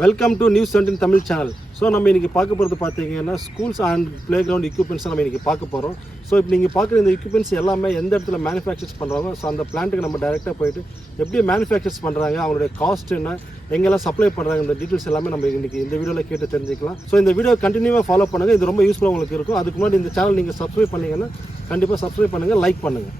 Welcome to news 17 Tamil channel. So நம்ம இன்றைக்கி பார்க்க போகிறது பார்த்தீங்கன்னா schools and play ground equipments நம்ம இன்றைக்கி பார்க்க போகிறோம். ஸோ இப்போ நீங்கள் பார்க்குற இந்த எக்யூப்மெண்ட்ஸ் எல்லாமே எந்த இடத்துல மேனுஃபேக்சர்ஸ் பண்ணுறாங்க, ஸோ அந்த பிளான்ட்டுக்கு நம்ம டேரெக்டாக போயிட்டு எப்படி மேனுஃபேக்சர்ஸ் பண்ணுறாங்க, அவங்களுடைய காஸ்ட் என்ன, எங்கெல்லாம் சப்ளை பண்ணுறாங்க, இந்த டீட்டெயில்ஸ் எல்லாமே நம்ம இன்றைக்கி இந்த வீடியோவில் கேட்டு தெரிஞ்சுக்கலாம். ஸோ இந்த வீடியோ கண்டினியூவாக ஃபாலோ பண்ணுங்கள், இது ரொம்ப யூஸ்ஃபுல்லாக உங்களுக்கு இருக்கும். அதுக்கு முன்னாடி இந்த சேனல் நீங்கள் சப்ஸ்கிரைப் பண்ணிங்கன்னா கண்டிப்பாக சப்ஸ்கிரைப் பண்ணுங்கள், லைக் பண்ணுங்கள்.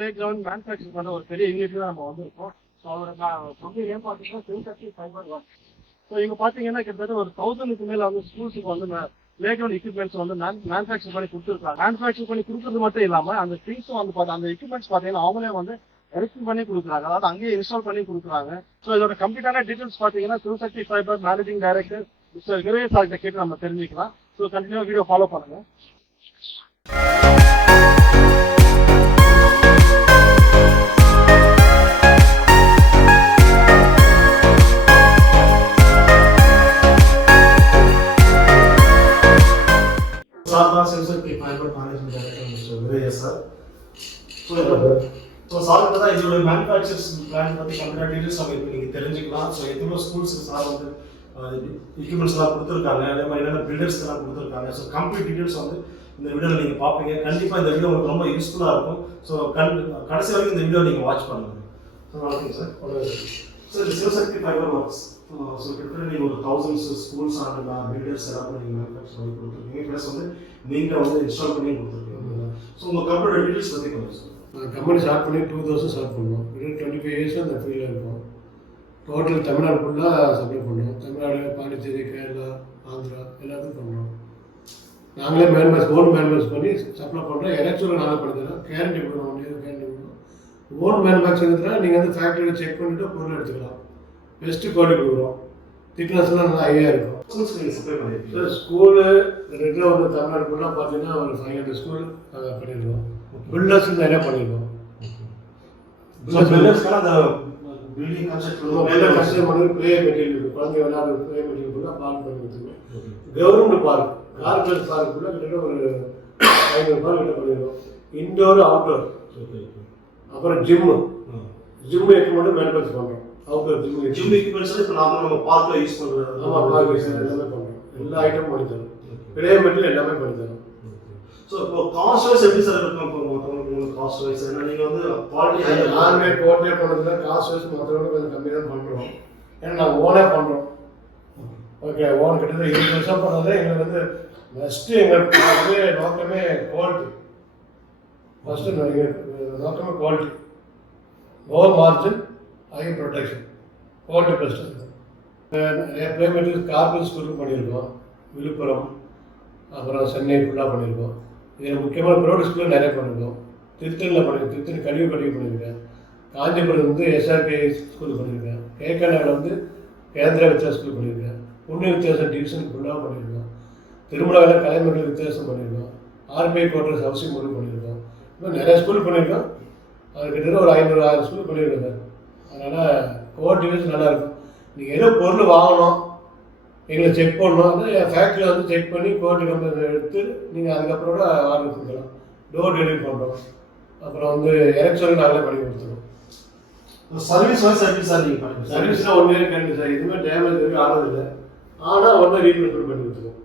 பிளே கிரவுண்ட் மேனுஃபேக்சர் பண்ண ஒரு பெரிய யூனிட் தான் நம்ம வந்திருக்கோம். ஸோ அதோட கம்பெனி ஏன் பார்த்தீங்கன்னா சிவசக்தி ஃபைபர் ஒர்க். ஸோ இங்கே பார்த்தீங்கன்னா கிட்டத்தட்ட ஒரு 1000க்கு மேலே வந்து ஸ்கூல்ஸுக்கு வந்து பிளே கிரவுண்ட் எக்யூப்மெண்ட்ஸ் வந்து மேனுஃபேக்சர் பண்ணி கொடுத்துருக்காங்க. மேனுஃபேக்சர் பண்ணி கொடுக்குறது மட்டும் இல்லாமல் அந்த திங்ஸும் வந்து அந்த எக்யூப்மெண்ட்ஸ் பார்த்தீங்கன்னா அவங்களே வந்து எரெக்ட் பண்ணி கொடுக்குறாங்க, அதாவது அங்கேயே இன்ஸ்டால் பண்ணி கொடுக்குறாங்க. ஸோ இதோட கம்ப்ளீட்டான டீட்டெயில்ஸ் பார்த்தீங்கன்னா Sivasakthi fibre managing director mister grace சார்கிட்ட கேட்டு நம்ம தெரிஞ்சுக்கலாம். ஸோ கண்டினியூ வீடியோ ஃபாலோ பண்ணுங்கள். Sivasakthi fibre management director mister Vijay sir. So sir தான் இதோட மேனுஃபேக்சர்ஸ் பிளான் பற்றி கம்ப்ளீட்டாக டீட்டெயில்ஸ் நம்ம இப்போ நீங்கள் தெரிஞ்சுக்கலாம். ஸோ எத்தனை ஸ்கூல்ஸுக்கு சார் வந்து எக்யூப்மெண்ட்ஸ்லாம் கொடுத்துருக்காங்க, அதே மாதிரி என்னென்ன பில்டர்ஸ்லாம் கொடுத்துருக்காங்க. ஸோ கம்ப்ளீட் டீட்டெயில்ஸ் வந்து இந்த வீடியோவில் நீங்கள் பார்ப்பீங்க. கண்டிப்பாக இந்த வீடியோ உங்களுக்கு ரொம்ப யூஸ்ஃபுல்லாக இருக்கும். ஸோ கடைசி வரைக்கும் இந்த வீடியோ நீங்கள் வாட்ச் பண்ணுங்கள். ஸோ வணக்கம் சார். சார் இது சிவசக்தி ஃபைபர் ஒர்க்ஸ். ஸோ கிட்டத்தட்ட நீங்கள் ஒரு 1000 ஸ்கூல்ஸ் அண்ட் பில்டர்ஸ் எல்லாம் நீங்கள் மேனுஃபேக்சர் பண்ணி கொடுத்துருக்கீங்க, ப்ளஸ் வந்து நீங்கள் வந்து இன்ஸ்டால் பண்ணி கொடுத்துருக்கீங்க. ஸோ உங்கள் கம்பெனியோட டீட்டெயில்ஸ் பற்றி கொஞ்சம் சார். கம்பெனி ஸ்டார்ட் பண்ணி 2000 ஸ்டார்ட் பண்ணோம். 25 இயர்ஸாக அந்த ஃபீல்டில் இருக்கோம். டோட்டல் தமிழ்நாடு ஃபுல்லாக சப்ளை பண்ணோம். தமிழ்நாடு, பாண்டிச்சேரி, கேரளா, ஆந்திரா எல்லாத்துக்கும் பண்ணோம். நாங்களே ஓன் மேனுஃபேக்சர் பண்ணி சப்ளை பண்ணுறோம். எலக்ட்ரிக்கல் நாங்கள் பண்ணுறோம். கேரண்டி கொடுக்கணும், கேரண்டி கொடுக்கணும். ஓன் மேனுஃபேக்சரிங்கிறதுனா நீங்கள் வந்து ஃபேக்ட்ரியில் செக் பண்ணிவிட்டு பொருள் எடுத்துக்கலாம். பெஸ்ட்டு குவாலிட்டி கொடுக்குறோம். திக்னஸ்லாம் நல்லா ஹையாக இருக்கும். சார் ஸ்கூலு ரெகுலர் வந்து தமிழ்நாடு ஃபுல்லாக பார்த்தீங்கன்னா ஒரு 500 ஸ்கூல் நாங்கள் பண்ணியிருக்கோம். பில்டர்ஸ் நிறையா பண்ணியிருக்கோம். பில்டிங் கன்ஸ்ட்ரக்ஷன் பண்ணி ப்ளே மெட்டீரியல், குழந்தை விளையாடுற ப்ளே மெட்டீரியல் ஃபுல்லாக பார்க் பண்ணி கொடுத்துருக்கோம். கவர்மெண்ட் பார்க், கார்பரேட் பார்க் ஃபுல்லாக கிட்டத்தட்ட ஒரு 500 பார்க் கிட்ட பண்ணியிருக்கோம். Indoor, outdoor. அப்புறம் ஜிம்மு எக்யூப்மெண்ட் மேனுஃபேக்சர் பண்ணுறோம். அவுட்டோர் ஜிம் எக்யூப்மெண்ட்ஸ் இப்போ நம்ம பார்க்கில் யூஸ் பண்ணுறோம். ஆமாம், பார்க் யூஸ் எல்லாமே பண்ணுறோம். எல்லா ஐட்டமும் பண்ணி தரோம். ப்ளே மெட்டீரியல் எல்லாமே பண்ணி தரோம். ஸோ இப்போ காஸ்ட் வைஸ் எப்படி சார் இருக்கும்? இப்போ மற்றவங்களுக்கு காஸ்ட் வைஸ் ஏன்னா நீங்கள் வந்து குவாலிட்டி நானே கோட்டே பண்ணதில்ல. காஸ்ட் வைஸ் மற்றவங்க கொஞ்சம் கம்மி தான் பண்ணுறோம். ஏன்னா நாங்கள் ஓனே பண்ணுறோம். ஓகே, ஓன் கிட்டத்தட்ட 20 வருஷம் பண்ணது. எங்களுக்கு வந்து ஃபஸ்ட்டு எங்கள் நோக்கமே குவாலிட்டி. ஃபஸ்ட்டு நோக்கமே quality. Low margin, high protection, quality best இருக்கும். நிறைய ப்ளே மெட்டீரியல் கார்பரேட் ஸ்கூலுக்கு பண்ணியிருக்கோம். விழுப்புரம், அப்புறம் சென்னை ஃபுல்லாக பண்ணியிருக்கோம். இதில் முக்கியமான ப்ரைவேட் ஸ்கூலில் நிறைய பண்ணியிருக்கோம். திருத்தணியில் பண்ணியிருக்கேன். திருத்தணி கல்வி பண்ணியிருக்கேன். காஞ்சிபுரம் வந்து எஸ்ஆர்கே ஸ்கூல் பண்ணியிருக்கேன். கேகேநாடில் வந்து கேந்திரா வித்யா ஸ்கூல் பண்ணியிருக்கேன். புண்ணிய வித்தியாசம் டிவிஷன் ஃபுல்லாக பண்ணியிருக்கோம். திருமலாவில் கலைமகள் வித்தியாசம் பண்ணியிருக்கோம். ஆர்பிஐ குவார்டர்ஸ் ஹவுசிங் போர்டு பண்ணியிருக்கோம். இன்னும் நிறைய ஸ்கூல் பண்ணியிருக்கோம். அது கிட்டத்தட்ட ஒரு 500-600 ஸ்கூல் பண்ணியிருக்கேன் சார். அதனால் குவாலிட்டி வைஸ் நல்லாயிருக்கும். நீங்கள் ஏதோ பொருள் வாங்கணும், எங்களை செக் பண்ணணும், என் ஃபேக்ட்ரியில் வந்து செக் பண்ணி குவாலிட்டி கம்பெனி எடுத்து நீங்கள் அதுக்கப்புறம் கூட ஆர்டர் கொடுக்கலாம். டோர் டெலிவரி பண்ணுறோம். அப்புறம் வந்து எலக்ட்ரிக் நாங்களே பண்ணி கொடுத்துருவோம். சர்வீஸ் வைஸ் எப்படி சார் நீங்கள் பண்ணுங்கள்? சர்வீஸ்லாம் 1 இயர் கேரண்டி சார். எதுவுமே டேமேஜ் எதுவும் ஆனதில்லை. ஆனால் 1 இயர் ரீப்ளேஸ்மெண்ட் பண்ணி கொடுத்துருவோம்.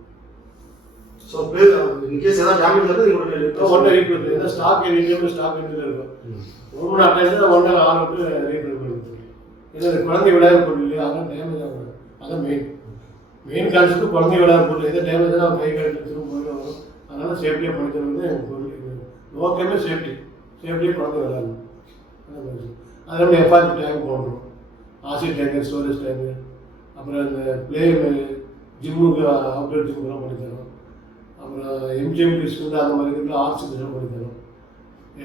ஸோ இன்கேஸ் ஏதாவது டேமேஜ் வந்து நீங்கள் 1 இயர் ரீப்ளேஸ் ஏதாவது ஸ்டாக் எரிஞ்சாலும் ஸ்டாக் எரிஞ்சில் இருக்கும். 1 மணி நேரம் 1 நாள் ஆள் விட்டு ரீப்ளேஸ் பண்ணி கொடுத்துருவோம். ஏன்னா குழந்தை விளையாட பொருள் இல்லையா, அதெல்லாம் டேமேஜ் ஆகும். அதான் மெயின் கான்செப்ட். குழந்தை விளையாட பொருள் எதாவது டேமேஜ் தான் கை காட்டு திரும்ப போயிடும் வரும். அதனால் சேஃப்டியாக பண்ணி தருவது எங்கள் பொருள். நோக்கமே சேஃப்டியாக குழந்தை விளையாடணும். அது நம்ம எஃப்ஆர்பி டேங்க் போடுறோம். ஆசிட் டேங்கு, ஸ்டோரேஜ் டேங்கு, அப்புறம் இந்த ப்ளே ஜிம்முக்கு அவுட்டோர் ஜிம்முக்கெல்லாம் பண்ணித்தரோம். அப்புறம் எம்ஜிஎம் டிஸ்க்கு அந்த மாதிரி இதுக்கு ஆக்சிஜன் பண்ணித்தரோம்.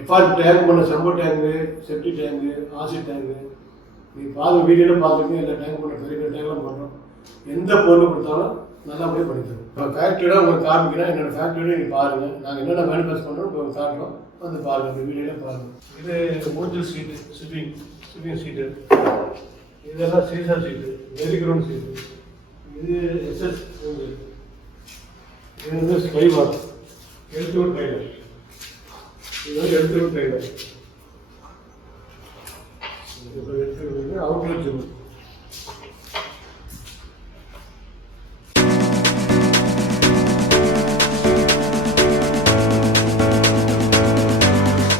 எஃப்ஆர்பி டேங்க் பண்ண செம்பு டேங்கு, செப்டி டேங்கு, ஆசிட் டேங்கு, நீ பார்த்து வீடியோவில் பார்த்துருக்கீங்க எல்லா டேங்க் பண்ணுறோம், பெரிய பெரிய டேங்க்லாம் பண்ணுறோம். எந்த பொருள் கொடுத்தாலும் நல்லபடியாக பண்ணித்தரோம். இப்போ ஃபேக்ட்ரியோட உங்களுக்கு காமிக்கிறேன், என்னோடய ஃபேக்ட்ரியோட நீங்கள் பாருங்கள். நாங்கள் என்னென்ன மேனுஃபேக்சர் பண்ணுறோம் இப்போ காட்டுறோம், வந்து பாருங்கள், இந்த வீடியோவில் பாருங்கள். இது மூஞ்சல் சீட்டு, ஸ்விப்பிங் சீட்டு, இதெல்லாம் சீசா சீட்டு, வெரி கிரவுண்ட் சீட்டு, இது எஸ்எஸ், இது வந்து ஸ்கைவார், எழுத்துவூர் ட்ரைவர், இது வந்து எழுத்துவூர் ட்ரைவர், இப்போ எடுத்துக்கிறது அவுட்லெட் ஜிம்.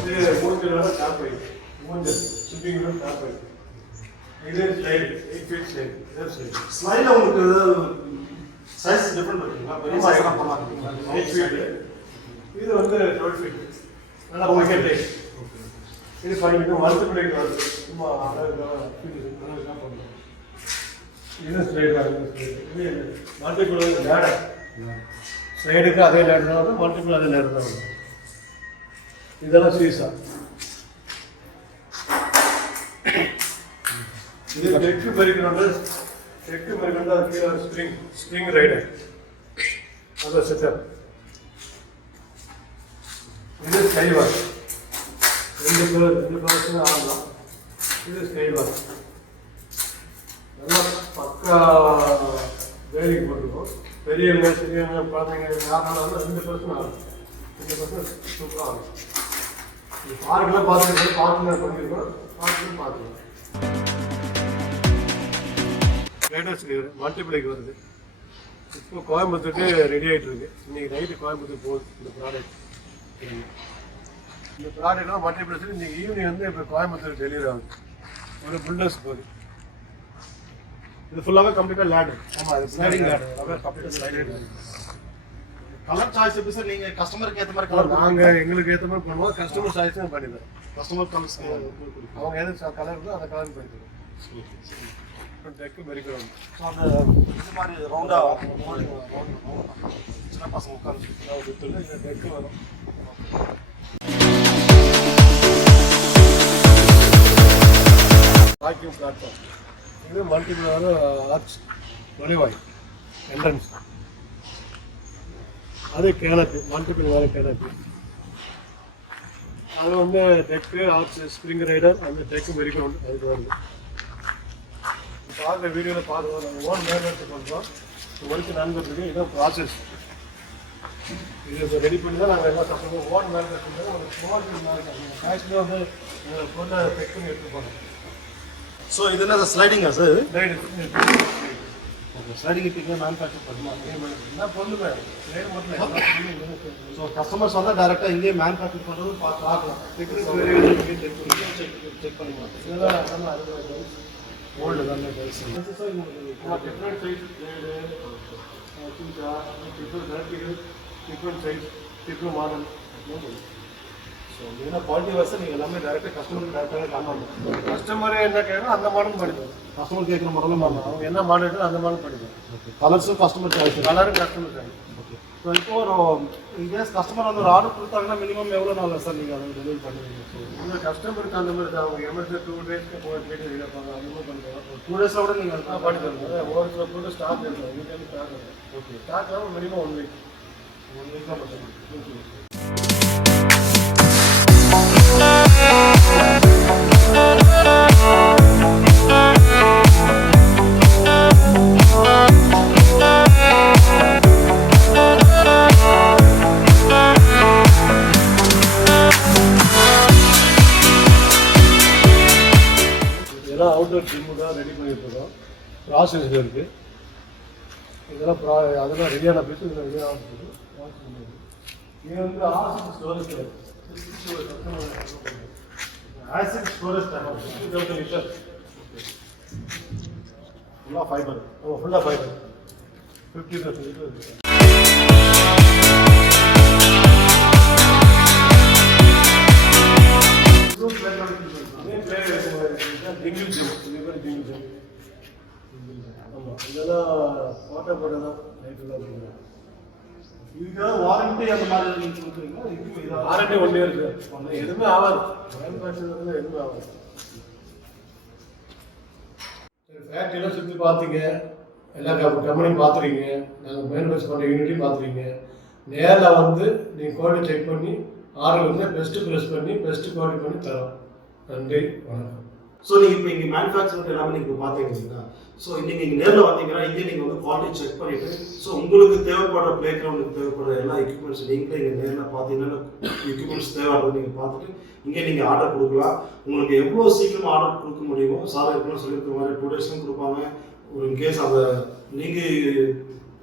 இது மூஞ்சலோட டாப் ரைட், மூஞ்சல் ஷிப்பிங்கோட டாப் ரைட். இது ஸ்லைடு, 8 feet ஸ்லைடு, இது ஸ்லைடு. ஸ்லைடில் உங்களுக்கு ஏதாவது சைஸ் டிஃப்ரெண்ட் இருக்குங்களா? பெரிய சைஸ்லாம் பண்ணலாம். 8 feet. இது வந்து 12 feet. நல்லா பாக்கெட் டைப். இது 5 feet மல்டிப்ளை வருது. சும்மா அழகா பண்ணலாம். இது ஸ்லைடு, இது மல்டிப்ளை லேடர். ஸ்லைடுக்கு அதே லேடர் தான் வரும், மல்டிப்ளை அதே லேடர் தான் வரும். இதெல்லாம் சீசா. இது டெக்கு பெரிக்ரவுண்டு, ஸ்ப்ரிங் ரைடர், அதான் செட்டப். இது ஸ்கைவார், ரெண்டு பர்சன் ஆகலாம். இது ஸ்கைவார், நல்லா பக்கா வேலைக்கு போட்டுருக்கோம். பெரியவங்க சிறியவங்க குழந்தைங்க யாருனாலும் 2 பர்சன் ஆகும், 2 பர்சன் சூப்பராக ஆகும். பார்க்கெலாம் பார்த்துருக்கோம், பார்க்கில் பண்ணியிருக்கோம், பார்க்கில் பார்த்துருக்கோம். லேட்டஸ்ட் மல்டிப்ளைக்கு வருது. இப்போ கோயம்புத்தூருக்கு ரெடி ஆகிட்டு இருக்கு. இன்னைக்கு நைட்டு கோயம்புத்தூர் போகுது இந்த ப்ராடக்ட். இந்த ப்ராடக்ட்லாம் மல்டிப்ளைஸ் இன்னைக்கு ஈவினிங் வந்து இப்போ கோயம்புத்தூர் டெலிவரி ஆகுது. ஒரு பில்டர்ஸ் போகுது. இது ஃபுல்லாகவே கம்ப்ளீட்டாக லேடர். ஆமாம், அது ஸ்லைடிங் லேடர், அதாவது கம்ப்ளீட்டாக ஸ்லைடிங். கலர் சாய்ஸ் எப்படி சார்? நீங்கள் கஸ்டமருக்கு ஏற்ற மாதிரி கலர் நாங்கள் எங்களுக்கு ஏற்ற மாதிரி பண்ணுவோம். கஸ்டமர் சாய்ஸும் பண்ணிடுறோம். கஸ்டமர் கலர்ஸ் அவங்க எது கலர் இருக்கோ அந்த கலர் பண்ணிடுறோம். Tech very ground. ஸோ அந்த இது மாதிரி ரவுண்டாக சின்ன பசங்க உட்காந்து இந்த டெக்கு வரும். வாக்கியம் பிளாட்ஃபார்ம். இது மல்டிபிள் ஆர்ச் நுழைவாய் என்ட்ரன்ஸ். அது கேனப்பி, மல்டிபிள் வேலை கேனப்பி. அது வந்து டெக்கு, ஆர்ச், ஸ்ப்ரிங் ரைடர், அந்த டெக்கு வெரி கிரவுண்ட் அதுக்கு வருது. பார்க்குற வீடியோவில் பார்த்து நாங்கள் ஓன் மேனுஃபேக்சர் பண்ணுறோம். ஒர்க்கு நண்பர்களுக்கு இதான் ப்ராசஸ். இது இப்போ ரெடி பண்ணி தான் நாங்கள் எல்லாம் சப்போம். ஓன் மேனுஃபேக்சர் பண்ணி ஒரு ஸ்மால் ஃபேக்ட்ரியில் வந்து பொருளை செக் பண்ணி எடுத்து போகிறோம். ஸோ இது என்ன ஸ்லைடிங்கா சார்? ரைடு ஓகே, ஸ்லைடிங் இப்போ மேனுஃபேக்சர் பண்ணலாம். என்ன பொருள் ரைடு மட்டும். ஸோ கஸ்டமர்ஸ் வந்து டேரெக்டாக இங்கேயே மேனுஃபேக்சர் பண்ணுறது பார்க்கலாம். செக் பண்ணிக்கலாம். இதெல்லாம் நல்லா அது ஓல்டு தானே dies. Different size ride, different size, different model. So ஏன்னா குவாலிட்டி வைஸ் நீங்கள் எல்லாமே டேரெக்டாக கஸ்டமருக்கு டேரெக்டாக காட்டணும். கஸ்டமரே என்ன கேட்கணும் அந்த மாடல் பண்ணிடுவோம். கஸ்டமர் கேட்குற மாடலும் பண்ணலாம். அவங்க என்ன மாடல் இருக்கோ அந்த மாடல் பண்ணிடுவோம். கலர்ஸும் கஸ்டமர் சாய்ஸ். கலரும் கஸ்டமர் சாய்ஸ். ஓகே. ஸோ இப்போ ஒரு இன்கேஸ் கஸ்டமர் வந்து ஒரு ஆர்டர் கொடுத்தாங்கன்னா மினிமம் எவ்வளோ நாள் சார் நீங்கள் அதை டெலிவரி பண்ணுவீங்க? ஸோ உங்கள் கஸ்டமருக்கு அந்த மாதிரி தான். அவங்க எமர்ஜென்சி 2 daysக்கு போயிட்டு இருப்பாங்க, அந்த மாதிரி பண்ணுறோம். 2 days கூட நீங்கள் பண்ணி தருவோம். ஒரு சில பொருள் ஸ்டாக் இருக்கும், எங்கள் டைம் ஸ்டாக் இருக்கும். ஓகே. ஸ்டாக் ஆகும் மினிமம் 1 week. 1 week தான் பண்ணுறோம். இதெல்லாம் அவுட்டோர் ஜிம்மு தான் ரெடி பண்ணிட்டு இருக்கோம். ப்ராசஸ் இருக்குது. இதெல்லாம் அதெல்லாம் ரெடியான பீஸ் இதில் ரெடியாக ஆகுது. இது வந்து ஆசிட் ஸ்டோரேஜ், ஆசிட் ஸ்டோரேஜ் தரோம். 50,000 லிட்டர் ஃபுல்லாக ஃபைபர். ஃபுல்லாக ஃபைபர் 50,000 லிட்டர். டிங்கிள் ஜிம், டிங்கிள் ஜிம். ஆமாம், இதெல்லாம் வாட்டர் பாட்டில் தான் நைட்டுலாம் கொடுக்குறேன். இதுக்காக வாரண்டி அந்த மாதிரி நீங்கள் கொடுக்குறீங்களா? இது வாரண்டி 1 year. எதுவுமே ஆகாது. மேனுஃபேக்சரிங் எதுவுமே ஆகாது. ஃபேக்ட்ரியெல்லாம் சுற்றி பார்த்தீங்க, எல்லா கம்பெனியும் பார்த்துறீங்க, நாங்கள் மேனுஃபேக்சர் பண்ணுற யூனிட்டையும் பார்த்துறீங்க. நேரில் வந்து நீங்கள் குவாலிட்டி செக் பண்ணி ஆர்டர் வந்து பெஸ்ட்டு ப்ரெஸ் பண்ணி பெஸ்ட்டு குவாலிட்டி பண்ணி தரோம். நன்றி, வணக்கம். ஸோ நீங்கள் இப்போ இங்கே மேனுஃபேக்சரிங் எல்லாமே நீங்கள் பார்த்தீங்க இல்லைங்களா? ஸோ நீங்கள் இங்கே நேரில் வந்தீங்கன்னா இங்கே நீங்கள் வந்து குவாலிட்டி செக் பண்ணிவிட்டு ஸோ உங்களுக்கு தேவைப்படுற பிளே கிரவுண்டுக்கு தேவைப்படுற எல்லா எக்யூப்மெண்ட்ஸ் நீங்களே இங்கே நேரில் பார்த்தீங்கன்னா எக்யூப்மெண்ட்ஸ் தேவைப்படுறது நீங்கள் பார்த்துட்டு இங்கே நீங்கள் ஆர்டர் கொடுக்கலாம். உங்களுக்கு எவ்வளோ சீக்கிரமாக ஆர்டர் கொடுக்க முடியுமோ சார் எப்படின்னு சொல்லியிருக்க மாதிரி 2 daysலாம் கொடுப்பாங்க. ஒரு இன்கேஸ் அதை நீங்கள்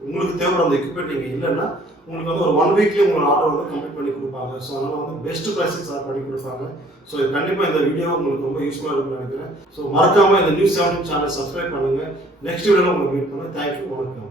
உங்களுக்கு தேவைப்படுற அந்த எக்யூப்மெண்ட் நீங்கள் இல்லைன்னா உங்களுக்கு வந்து ஒரு 1 weekலேயே உங்களோட ஆர்டர் வந்து கம்ப்ளீட் பண்ணி கொடுப்பாங்க. ஸோ அதனால் வந்து பெஸ்ட் ப்ரைஸிங் சார் பண்ணி கொடுப்பாங்க. ஸோ கண்டிப்பாக இந்த வீடியோ உங்களுக்கு ரொம்ப யூஸ்ஃபுல்லாக இருக்கும்னு நினைக்கிறேன். ஸோ மறக்காமல் இந்த நியூஸ் 17 சேனல் சப்ஸ்கிரைப் பண்ணுங்கள். நெக்ஸ்ட் வீடியோவில் உங்களுக்கு மீட் பண்ணுங்கள். தேங்க்யூ, வணக்கம்.